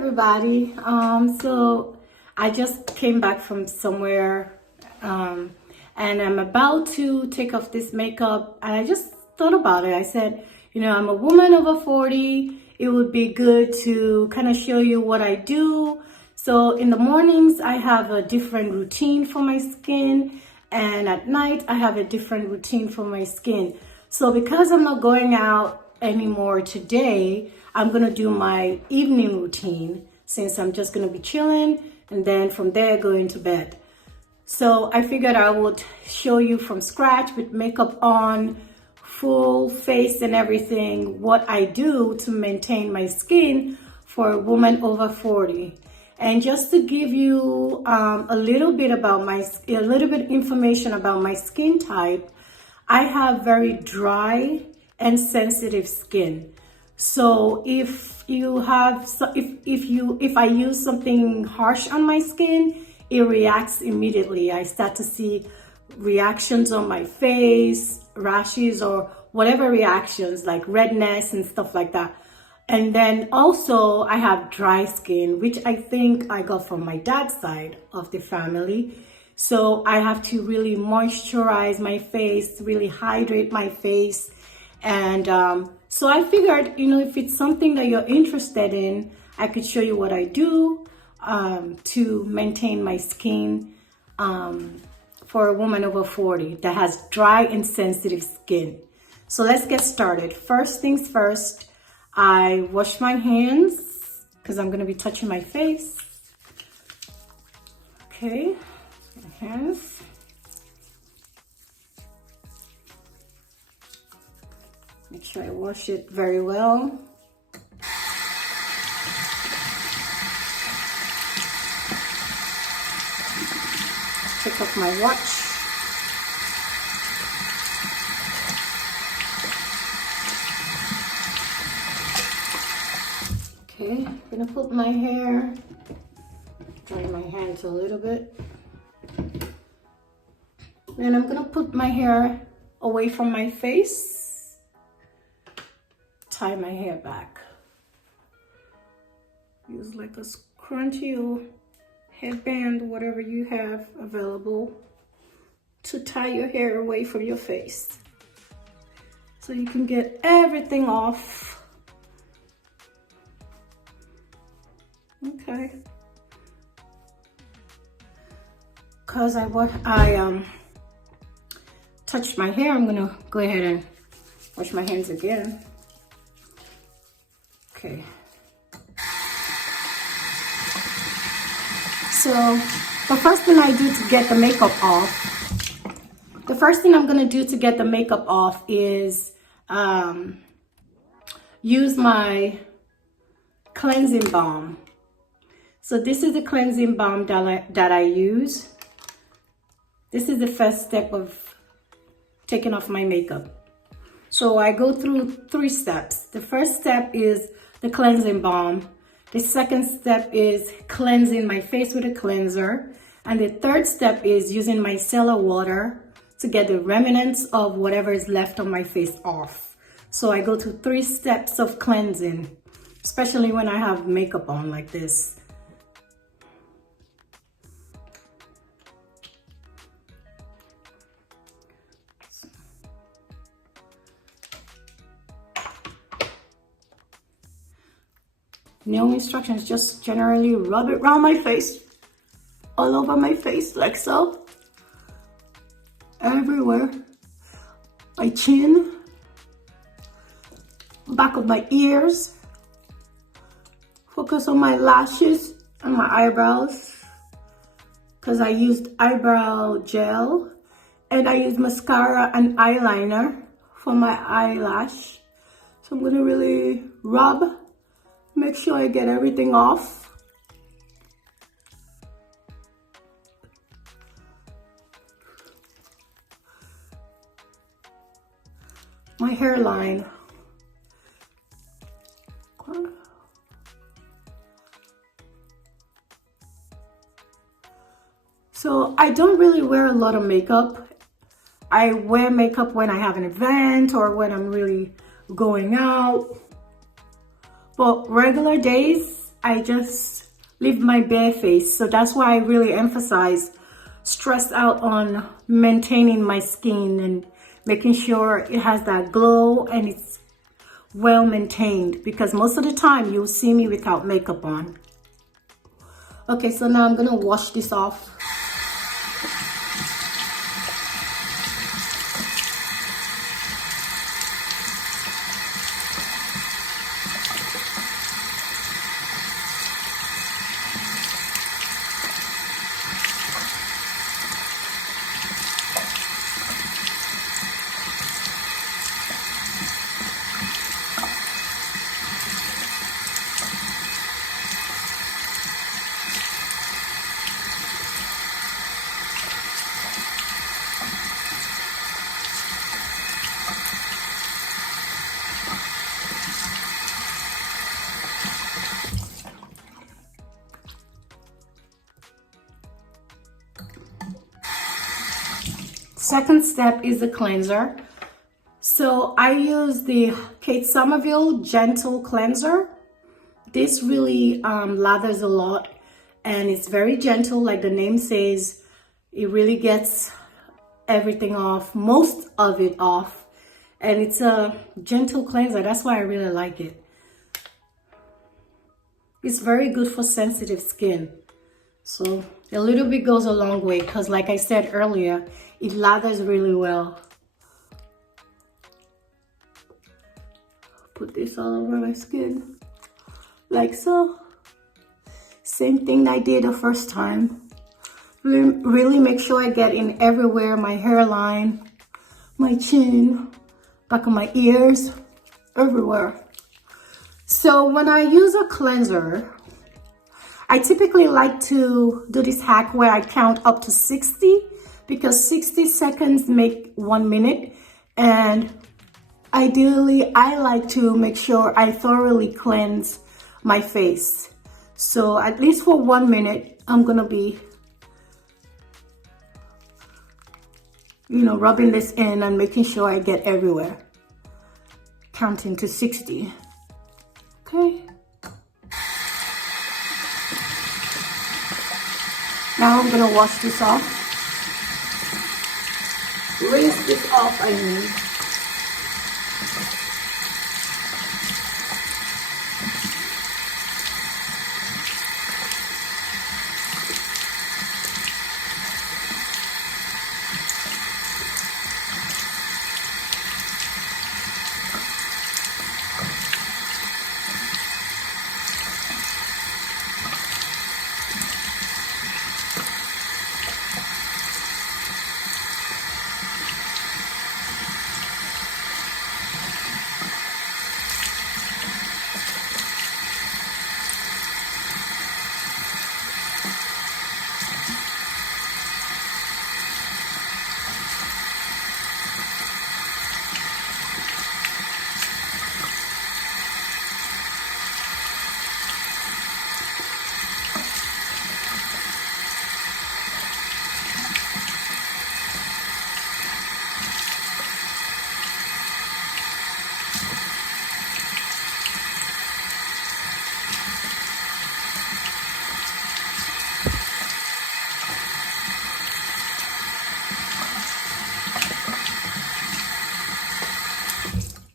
everybody. So I just came back from somewhere, and I'm about to take off this makeup, and I just thought about it. I said, you know, I'm a woman over 40. It would be good to kind of show you what I do. So in the mornings, I have a different routine for my skin, and at night, I have a different routine for my skin. So because I'm not going out anymore today, I'm gonna do my evening routine since I'm just gonna be chilling, and then from there go into bed. So I figured I would show you from scratch with makeup on, full face and everything, what I do to maintain my skin for a woman over 40. And just to give you a little bit information about my skin type, I have very dry and sensitive skin. So if I use something harsh on my skin, it reacts immediately. I start to see reactions on my face, rashes, or whatever reactions like redness and stuff like that. And then also I have dry skin, which I think I got from my dad's side of the family. So I have to really moisturize my face, really hydrate my face. And so I figured, you know, if it's something that you're interested in, I could show you what I do to maintain my skin for a woman over 40 that has dry and sensitive skin. So let's get started. First things first, I wash my hands because I'm going to be touching my face. Okay, my hands. Make sure I wash it very well. Take off my watch. Okay, I'm gonna put my hair, dry my hands a little bit. Then I'm gonna put my hair away from my face. Tie my hair back. Use like a scrunchie or headband, whatever you have available, to tie your hair away from your face so you can get everything off. Okay, because I touched my hair, I'm gonna go ahead and wash my hands again. Okay. So the first thing I do to get the makeup off, the first thing I'm gonna do to get the makeup off is use my cleansing balm. So this is the cleansing balm that I use. This is the first step of taking off my makeup. So I go through 3 steps. The first step is the cleansing balm. The second step is cleansing my face with a cleanser. And the third step is using micellar water to get the remnants of whatever is left on my face off. So I go through 3 steps of cleansing, especially when I have makeup on like this. No instructions, just generally rub it around my face, all over my face, like so, everywhere, my chin, back of my ears, focus on my lashes and my eyebrows, because I used eyebrow gel, and I used mascara and eyeliner for my eyelash. So I'm gonna really rub. Make sure I get everything off. My hairline. So I don't really wear a lot of makeup. I wear makeup when I have an event or when I'm really going out. But regular days, I just leave my bare face. So that's why I really emphasize stress out on maintaining my skin and making sure it has that glow and it's well maintained, because most of the time you'll see me without makeup on. Okay, so now I'm gonna wash this off. Second step is the cleanser. So I use the Kate Somerville Gentle Cleanser. This really lathers a lot and it's very gentle, like the name says. It really gets everything off, most of it off, and it's a gentle cleanser. That's why I really like it. It's very good for sensitive skin. So a little bit goes a long way, because like I said earlier, it lathers really well. Put this all over my skin, like so. Same thing I did the first time. Really make sure I get in everywhere, my hairline, my chin, back of my ears, everywhere. So when I use a cleanser, I typically like to do this hack where I count up to 60, because 60 seconds make 1 minute. And ideally, I like to make sure I thoroughly cleanse my face. So at least for 1 minute, I'm gonna be, rubbing this in and making sure I get everywhere. Counting to 60. Okay. Now I'm gonna wash this off. Rinse this off, I mean.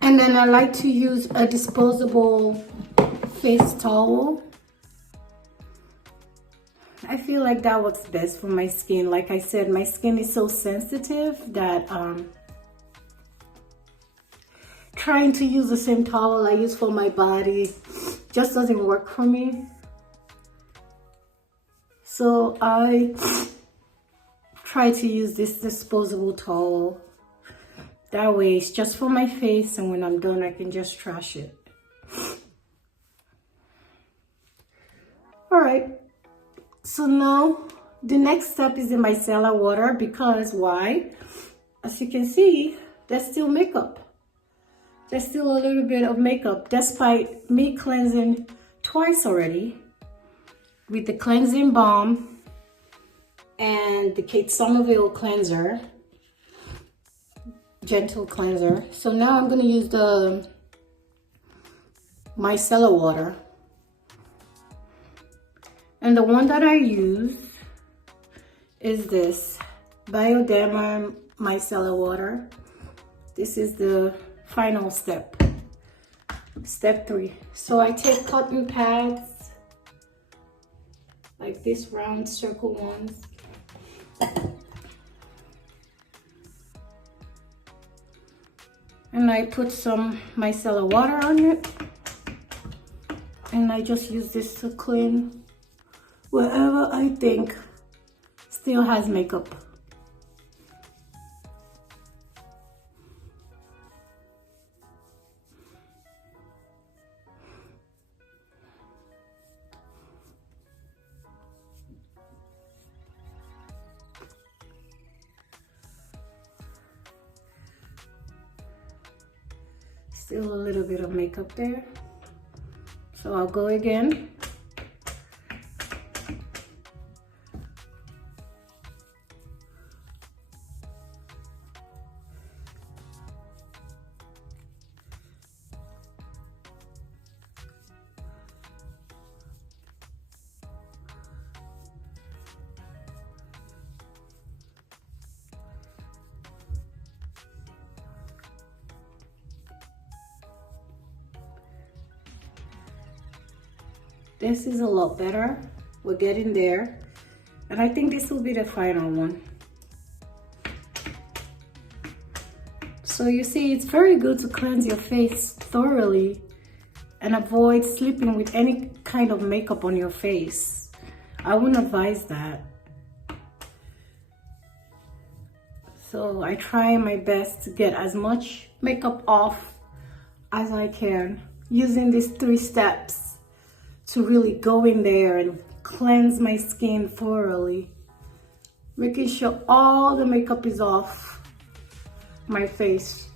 And then I like to use a disposable face towel. I feel like that works best for my skin. Like I said, my skin is so sensitive that trying to use the same towel I use for my body just doesn't work for me. So I try to use this disposable towel. That way it's just for my face, and when I'm done I can just trash it. All right, so now the next step is the micellar water, because why? As you can see, there's still makeup. There's still a little bit of makeup despite me cleansing twice already with the cleansing balm and the Kate Somerville cleanser. Gentle cleanser. So now I'm going to use the micellar water. And the one that I use is this Bioderma Micellar Water. This is the final step, step 3. So I take cotton pads, like this round circle ones. And I put some micellar water on it. And I just use this to clean wherever I think still has makeup. Still a little bit of makeup there. So I'll go again. This is a lot better. We're getting there. And I think this will be the final one. So you see, it's very good to cleanse your face thoroughly and avoid sleeping with any kind of makeup on your face. I wouldn't advise that. So I try my best to get as much makeup off as I can using these 3 steps to really go in there and cleanse my skin thoroughly, making sure all the makeup is off my face.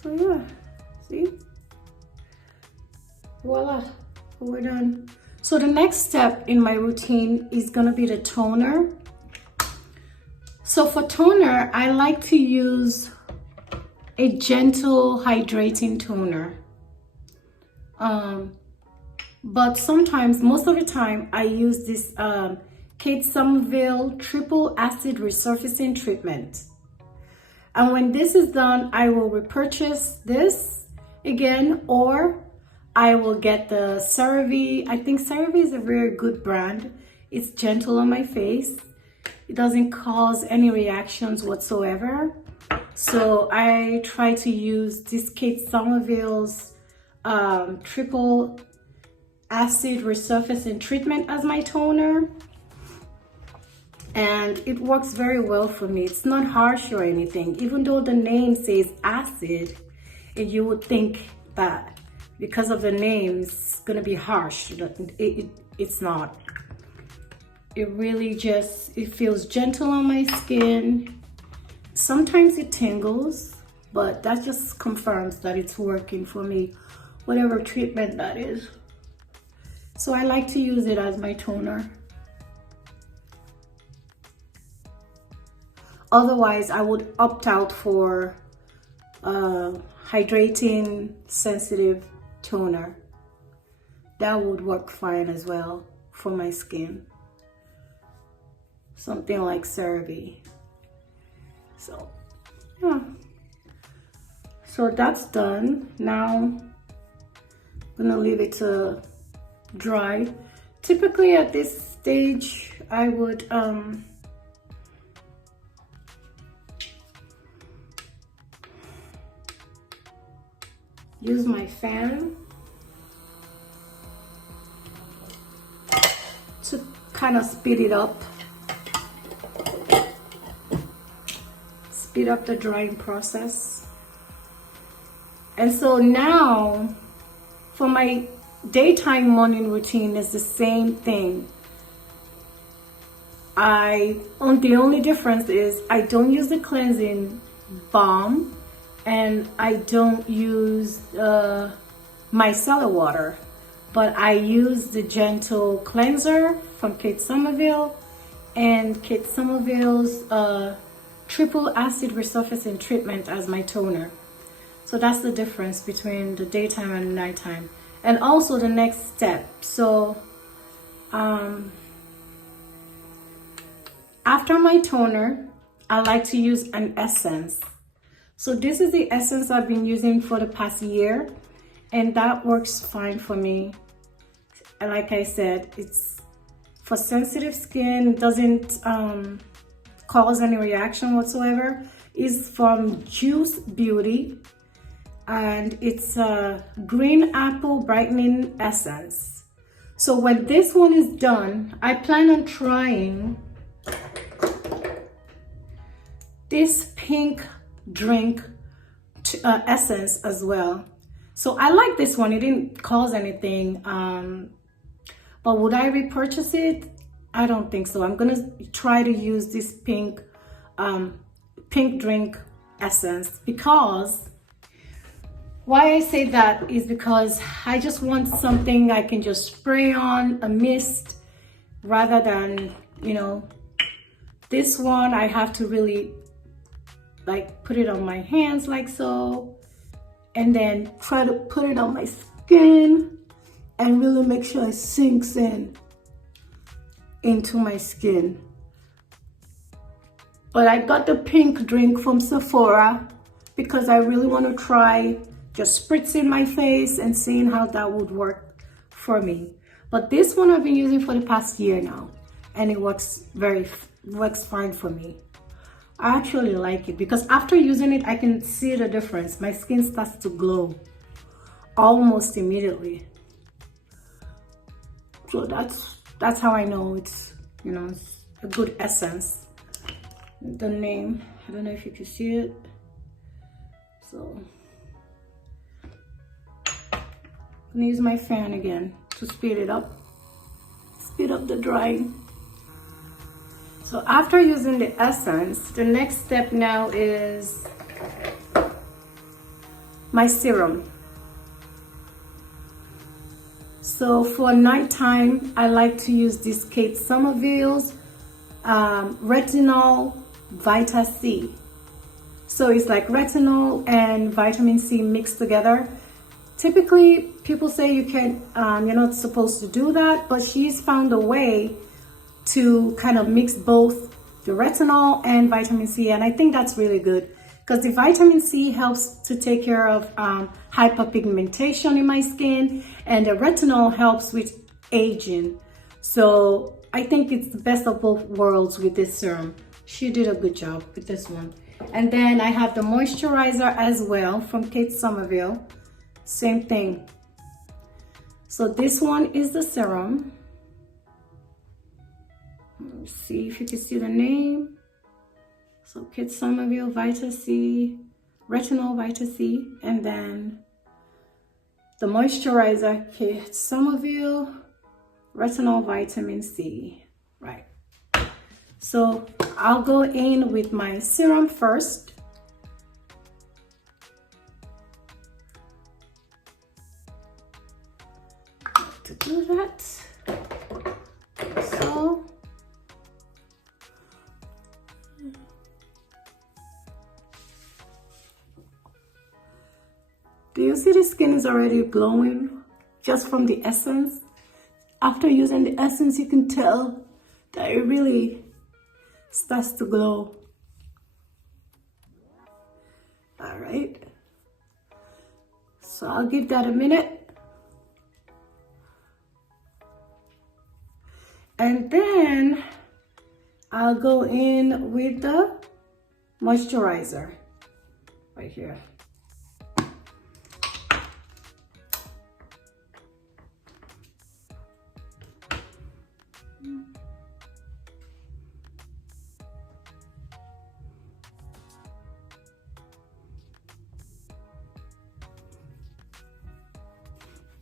So yeah, see? Voila, we're done. So the next step in my routine is gonna be the toner. So for toner, I like to use a gentle hydrating toner. But sometimes, most of the time, I use this Kate Somerville Triple Acid Resurfacing Treatment. And when this is done, I will repurchase this again, or I will get the CeraVe. I think CeraVe is a very good brand. It's gentle on my face. It doesn't cause any reactions whatsoever. So I try to use this Kate Somerville's Triple Acid Resurfacing Treatment as my toner. And it works very well for me. It's not harsh or anything. Even though the name says acid, and you would think that because of the name, it's gonna be harsh. It's not. It really just, it feels gentle on my skin. Sometimes it tingles, but that just confirms that it's working for me, whatever treatment that is. So I like to use it as my toner. Otherwise, I would opt out for hydrating sensitive toner. That would work fine as well for my skin. Something like CeraVe. So yeah, so that's done. Now I'm gonna leave it to dry. Typically at this stage I would use my fan to kind of speed it up. Speed up the drying process. And so now for my daytime morning routine is the same thing. The only difference is I don't use the cleansing balm and I don't use micellar water, but I use the gentle cleanser from Kate Somerville and Kate Somerville's Triple Acid Resurfacing Treatment as my toner. So that's the difference between the daytime and nighttime. And also the next step. So after my toner, I like to use an essence. So this is the essence I've been using for the past year, and that works fine for me. And like I said, it's for sensitive skin, doesn't cause any reaction whatsoever. It's from Juice Beauty, and it's a green apple brightening essence. So when this one is done, I plan on trying this pink drink essence as well. So I like this one. It didn't cause anything, but would I repurchase it? I don't think so. I'm gonna try to use this pink drink essence, because why I say that is because I just want something I can just spray on, a mist, rather than, you know, this one I have to really like put it on my hands like so, and then try to put it on my skin and really make sure it sinks into my skin. But I got the pink drink from Sephora because I really want to try just spritzing my face and seeing how that would work for me. But this one I've been using for the past year now, and it works fine for me. I actually like it because after using it, I can see the difference. My skin starts to glow almost immediately. So that's how I know it's, you know, it's a good essence. The name, I don't know if you can see it. So I'm gonna use my fan again to speed up the drying. So after using the essence, the next step now is my serum. So for nighttime, I like to use this Kate Somerville's Retinol Vita C. So it's like retinol and vitamin C mixed together. Typically, people say you can't, you're not supposed to do that, but she's found a way to kind of mix both the retinol and vitamin C, and I think that's really good because the vitamin C helps to take care of hyperpigmentation in my skin, and the retinol helps with aging. So I think it's the best of both worlds with this serum. She did a good job with this one. And then I have the moisturizer as well from Kate Somerville. Same thing. So this one is the serum. Let's see if you can see the name. So Kate Somerville Vita C, Retinol Vita C, and then the moisturizer Kate Somerville Retinol Vitamin C. Right. So I'll go in with my serum first. To do that, so do you see the skin is already glowing just from the essence? After using the essence, you can tell that it really starts to glow. All right, so I'll give that a minute. And then I'll go in with the moisturizer right here.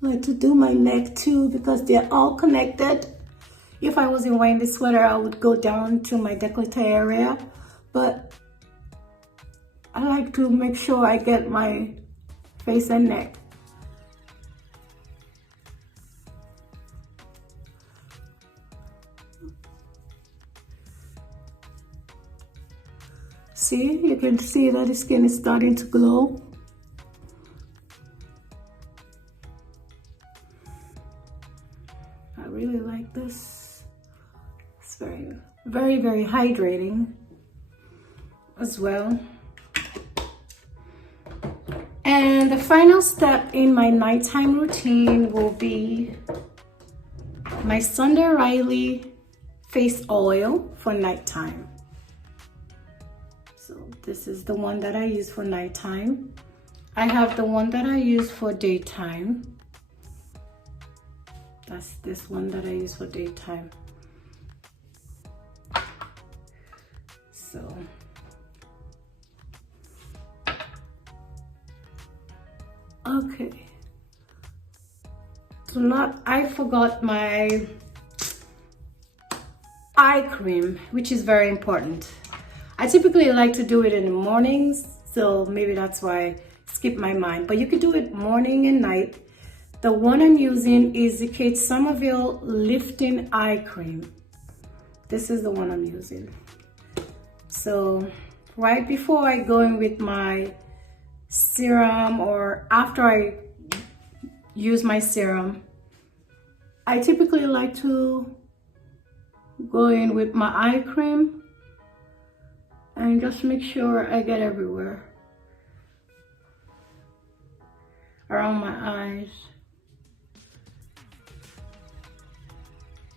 I like to do my neck too because they're all connected. If I wasn't wearing this sweater, I would go down to my décolleté area, but I like to make sure I get my face and neck. See, you can see that the skin is starting to glow. really like this. It's very, very, very hydrating as well. And the final step in my nighttime routine will be my Sunday Riley face oil for nighttime. So this is the one that I use for nighttime. I have the one that I use for daytime. That's this one that I use for daytime. So okay. I forgot my eye cream, which is very important. I typically like to do it in the mornings, so maybe that's why I skip my mind. But you could do it morning and night. The one I'm using is the Kate Somerville Lifting Eye Cream. This is the one I'm using. So right before I go in with my serum, or after I use my serum, I typically like to go in with my eye cream and just make sure I get everywhere around my eyes.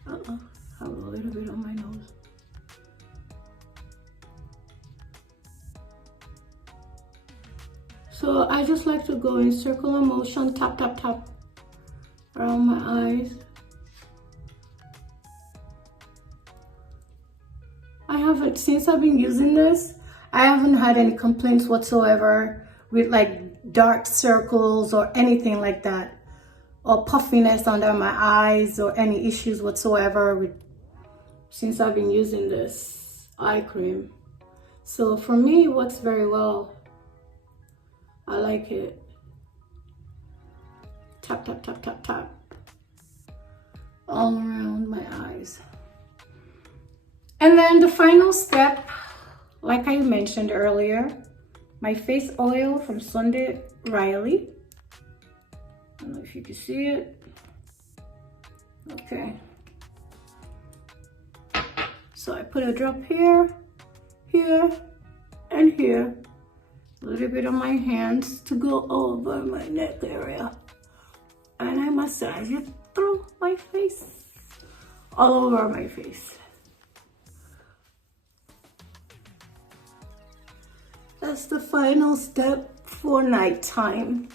I have a little bit on my nose. So I just like to go in circular motion, tap, tap, tap around my eyes. Since I've been using this, I haven't had any complaints whatsoever with like dark circles or anything like that, or puffiness under my eyes, or any issues whatsoever since I've been using this eye cream. So for me, it works very well. I like it. Tap, tap, tap, tap, tap all around my eyes. And then the final step, like I mentioned earlier, my face oil from Sunday Riley. I don't know if you can see it. Okay. So I put a drop here, here, and here. A little bit on my hands to go over my neck area. And I massage it through my face, all over my face. That's the final step for nighttime.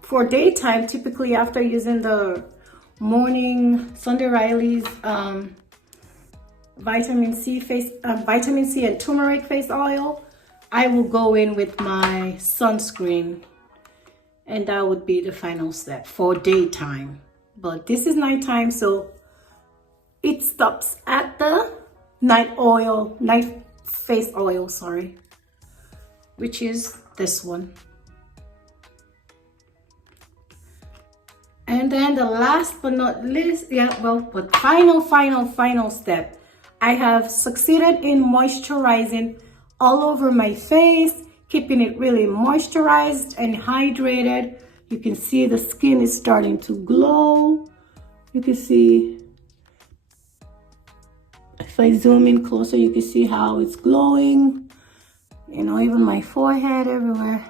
For daytime, typically after using the morning Sunday Riley's vitamin C and turmeric face oil, I will go in with my sunscreen, and that would be the final step for daytime. But this is nighttime, so it stops at the night face oil, sorry, which is this one. And then the last but not least, but final step, I have succeeded in moisturizing all over my face, keeping it really moisturized and hydrated. You can see the skin is starting to glow. You can see, if I zoom in closer, you can see how it's glowing. You know, even my forehead, everywhere.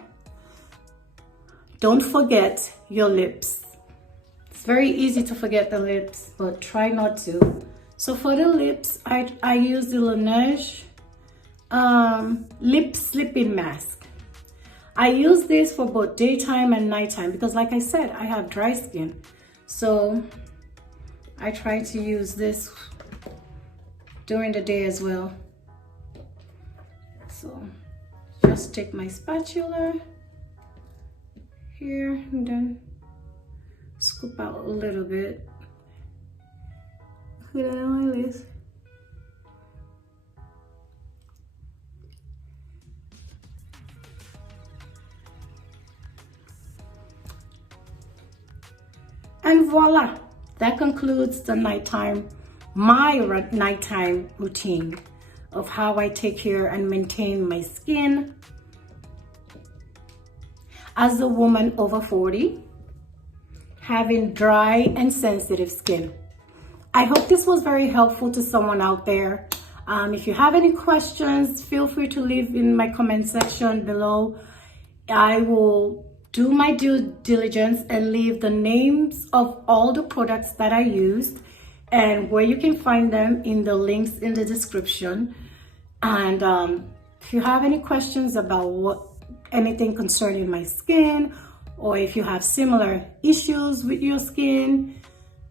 Don't forget your lips. It's very easy to forget the lips, but try not to. So for the lips, I use the Laneige lip sleeping mask. I use this for both daytime and nighttime because, like I said, I have dry skin. So I try to use this during the day as well. So just take my spatula here and then scoop out a little bit. Put it on my lips. And voila, that concludes the my nighttime routine of how I take care and maintain my skin as a woman over 40, having dry and sensitive skin. I hope this was very helpful to someone out there. If you have any questions, feel free to leave in my comment section below. I will do my due diligence and leave the names of all the products that I used and where you can find them in the links in the description. And if you have any questions about anything concerning my skin, or if you have similar issues with your skin,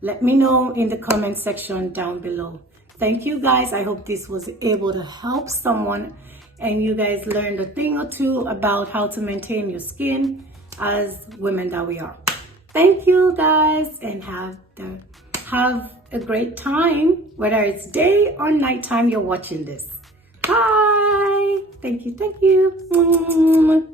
let me know in the comment section down below. Thank you guys. I hope this was able to help someone and you guys learned a thing or two about how to maintain your skin as women that we are. Thank you guys, and have a great time, whether it's day or nighttime you're watching this. Bye. Thank you.